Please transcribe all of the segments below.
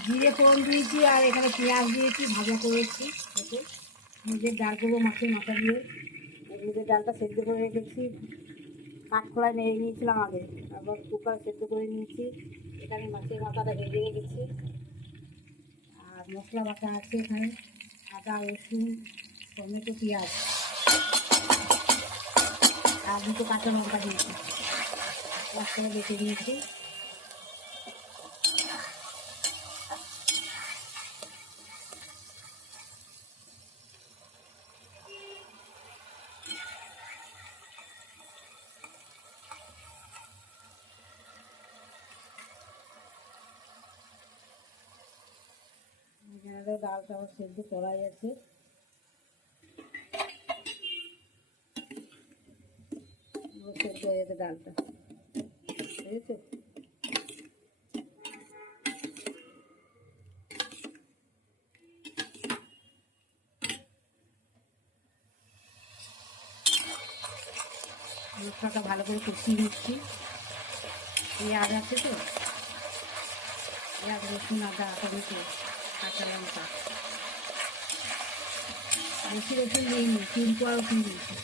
জিরে ফোড়ন দিয়েছি আর এখানে পেঁয়াজ দিয়েছি, ভাজা করেছি। ওকে মুগের ডাল করবো মাছের মাথা দিয়ে। মুগের ডালটা সেদ্ধ করে রেখেছি, কাঠখোলায় নেড়ে নিয়েছিলাম আগে, আবার কুকার সেদ্ধ করে নিয়েছি। এখানে মাছের মাথাটা ভেজে রেখেছি আর মশলা বাটা আছে এখানে, আদা রসুন টমেটো পেঁয়াজ আর দুটো কাঁচা লঙ্কা দিয়েছি, মশলা বেটে নিয়েছি। এখানে ডালটা আবার সেদ্ধ করাই আছে, সেদ্ধ হয়ে যাবে ডালটা, বুঝেছো? মশলাটা ভালো করে কষিয়ে নিচ্ছি। পেঁয়াজ আছে তো, পেঁয়াজ রসুন আদা টমেটো কাঁচা লঙ্কা, বেশি রসুন দিইনি, 3 কোয়া রসুন দিয়েছি।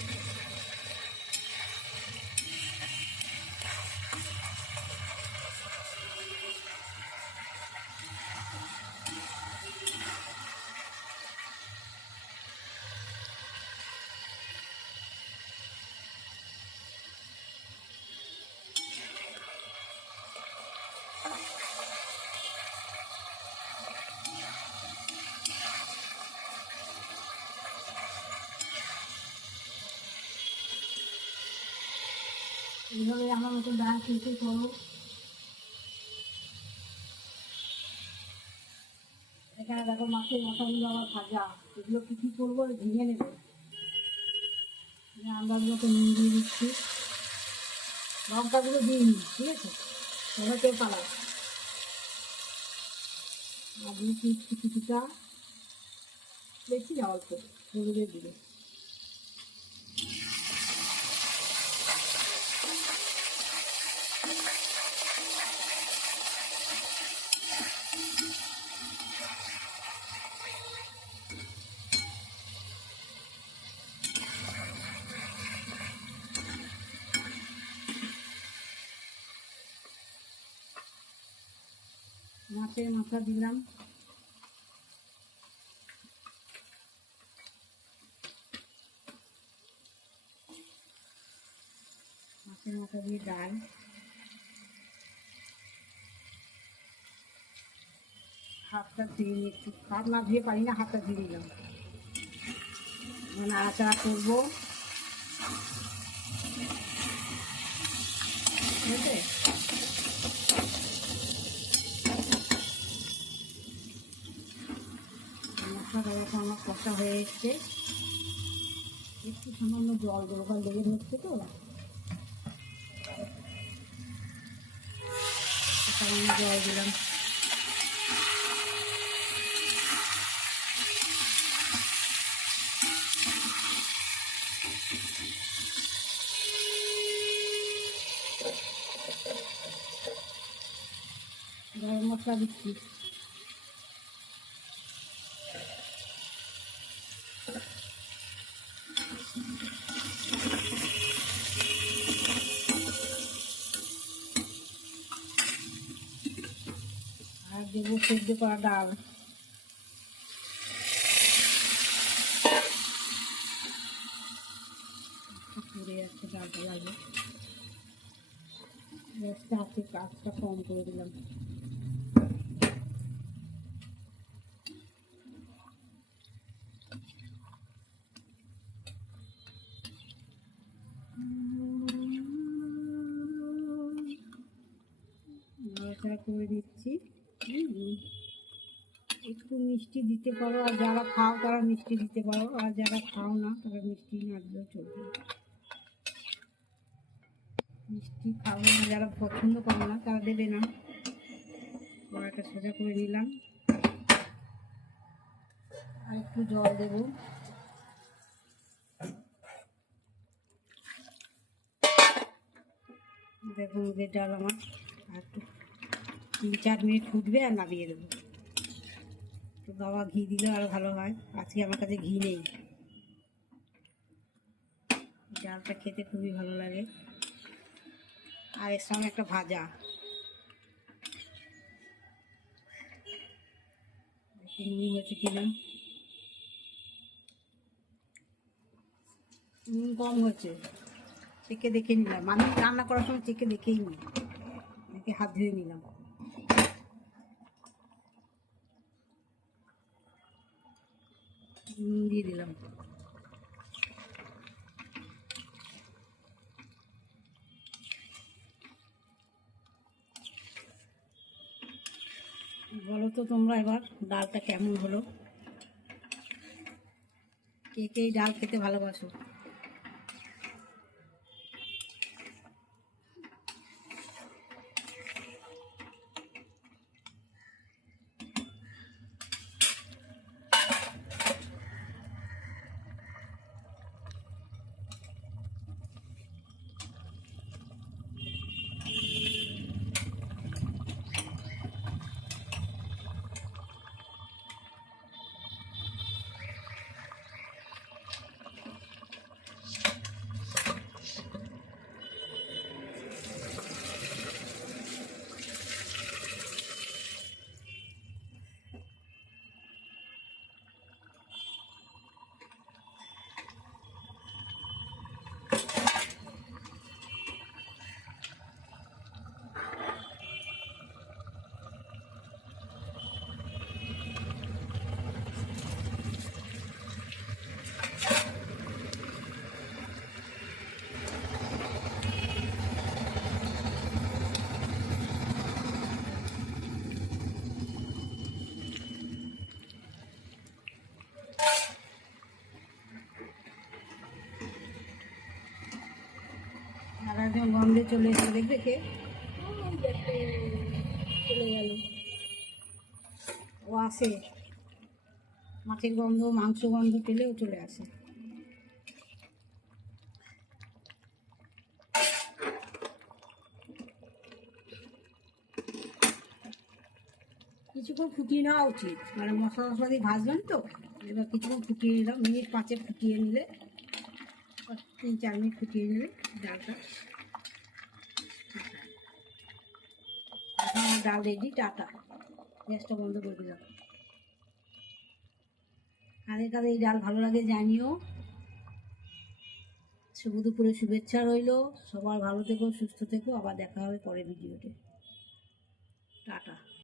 এইভাবে আমার মতন ডাল খেতে করো। এখানে দেখো মাছের মাথাগুলো আবার ভাজা, এগুলো কী কী করবো ভেঙে নেবে। আন্দাজগুলোকে নুন দিয়ে দিচ্ছি, লঙ্কাগুলো দিয়ে নিই, ঠিক আছে? টমেটো পালা আর দিয়েছি কিছুটা, বেশি না অল্প, হলুদের দিকে। মাছের মাথা দিলাম, মাছের মাথা দিয়ে ডাল, হাতটা ধুয়ে নিচ্ছি, হাত না ধুয়ে পারি না, হাতটা ধুয়ে দিলাম। নাড়াচাড়া করবো, ঠিক আছে? মশলাটা যখন আমার কষা হয়ে এসছে, একটু সামান্য জল দেবো, কারণ লেগে ধরছে তো, সামান্য জল দিলাম। গরম মশলা দিচ্ছি, আর দেবো সেদ্ধ করা ডাল। পুড়ে যাচ্ছে ডালটা, লাগবে গ্যাসটা আছে, কাজটা কম করে দিলাম। নাড়াচাড়া করে দিচ্ছি। একটু মিষ্টি দিতে পারো, আর যারা খাও তারা মিষ্টি দিতে পারো, আর যারা খাও না তারা মিষ্টি না দিলেও চলবে। মিষ্টি খাবো না, যারা পছন্দ করো না তারা দেবে না। কড়াইটা সোজা করে নিলাম, আর একটু জল দেবো। দেখুন মুগের ডাল আমার আর একটু 3-4 মিনিট ফুটবে আর নামিয়ে দেবো। তো বাবা ঘি দিলে আরও ভালো হয়, আজকে আমার কাছে ঘি নেই। ডালটা খেতে খুবই ভালো লাগে, আর এর সঙ্গে একটা ভাজা। নুন হয়েছে কিনা, নুন কম হয়েছে, চেখে দেখে নিলাম। আমি রান্না করার সময় চেখে দেখেই নিই, দেখে হাত ধুয়ে নিলাম। নুন দিয়ে দিলাম। বলো তো তোমরা এবার ডালটা কেমন হলো? কে কে এই ডাল খেতে ভালোবাসো? আর একজন গন্ধে চলে এসে দেখবে কে চলে গেল, ও আসে, মাছের গন্ধ মাংস গন্ধ পেলেও চলে আসে। কিছুক্ষণ ফুটিয়ে নেওয়া উচিত, মানে মশলা টশলা দিয়ে ভাজবেন তো। এবার কিছুক্ষণ ফুটিয়ে নিলাম, মিনিট 5 ফুটিয়ে নিলে, 3-4 মিনিট ফুটিয়ে নিলে ডালটা এখন আমার ডাল রেডি। টাটা, গ্যাসটা বন্ধ করে দিলাম। কাদের কাদের এই ডাল ভালো লাগে জানিও। শুভ দুপুরে শুভেচ্ছা রইল, সবার ভালো থেকো, সুস্থ থেকো, আবার দেখা হবে পরের ভিডিওতে।